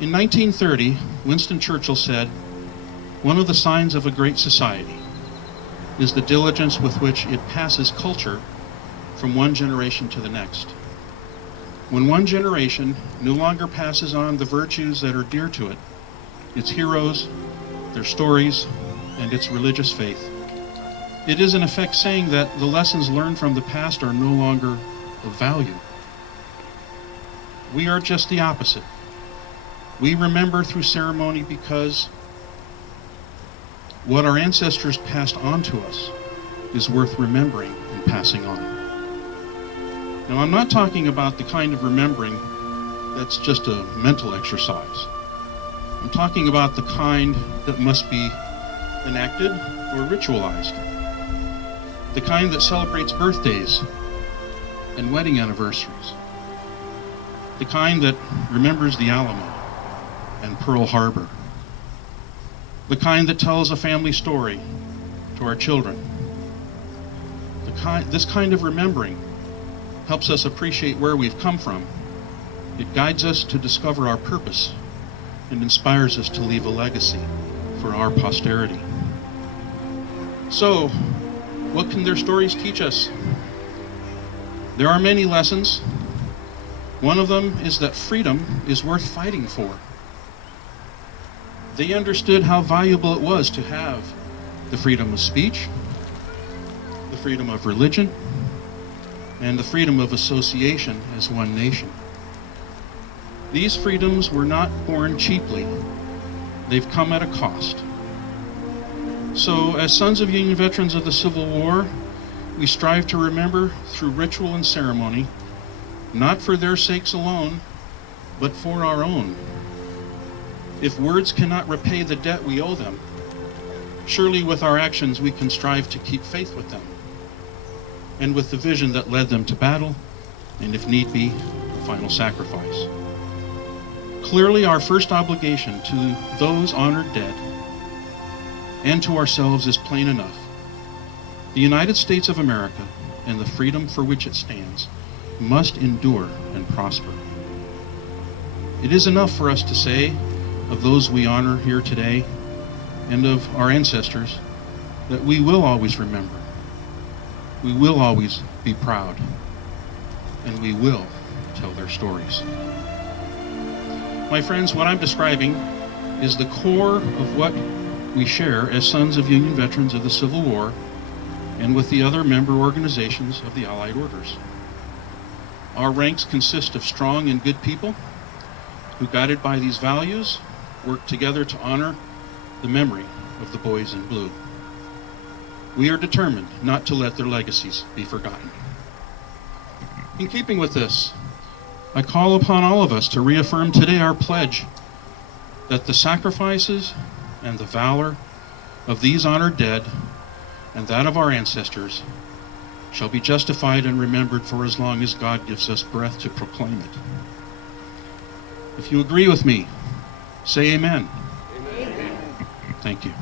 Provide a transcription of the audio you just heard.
In 1930, Winston Churchill said, "One of the signs of a great society is the diligence with which it passes culture from one generation to the next. When one generation no longer passes on the virtues that are dear to it, its heroes, their stories, and its religious faith, it is in effect saying that the lessons learned from the past are no longer of value." We are just the opposite. We remember through ceremony because what our ancestors passed on to us is worth remembering and passing on. Now, I'm not talking about the kind of remembering that's just a mental exercise. I'm talking about the kind that must be enacted or ritualized. The kind that celebrates birthdays and wedding anniversaries. The kind that remembers the Alamo and Pearl Harbor. The kind that tells a family story to our children. This kind of remembering helps us appreciate where we've come from. It guides us to discover our purpose and inspires us to leave a legacy for our posterity. So, what can their stories teach us? There are many lessons. One of them is that freedom is worth fighting for. They understood how valuable it was to have the freedom of speech, the freedom of religion, and the freedom of association as one nation. These freedoms were not born cheaply. They've come at a cost. So, as sons of Union veterans of the Civil War, we strive to remember through ritual and ceremony, not for their sakes alone, but for our own. If words cannot repay the debt we owe them, surely with our actions we can strive to keep faith with them, and with the vision that led them to battle, and if need be, final sacrifice. Clearly, our first obligation to those honored dead and to ourselves is plain enough. The United States of America and the freedom for which it stands must endure and prosper. It is enough for us to say of those we honor here today and of our ancestors that we will always remember, we will always be proud, and we will tell their stories. My friends, what I'm describing is the core of what we share as sons of Union veterans of the Civil War and with the other member organizations of the Allied Orders. Our ranks consist of strong and good people who, guided by these values, work together to honor the memory of the boys in blue. We are determined not to let their legacies be forgotten. In keeping with this, I call upon all of us to reaffirm today our pledge that the sacrifices and the valor of these honored dead and that of our ancestors shall be justified and remembered for as long as God gives us breath to proclaim it. If you agree with me, say amen. Amen. Thank you.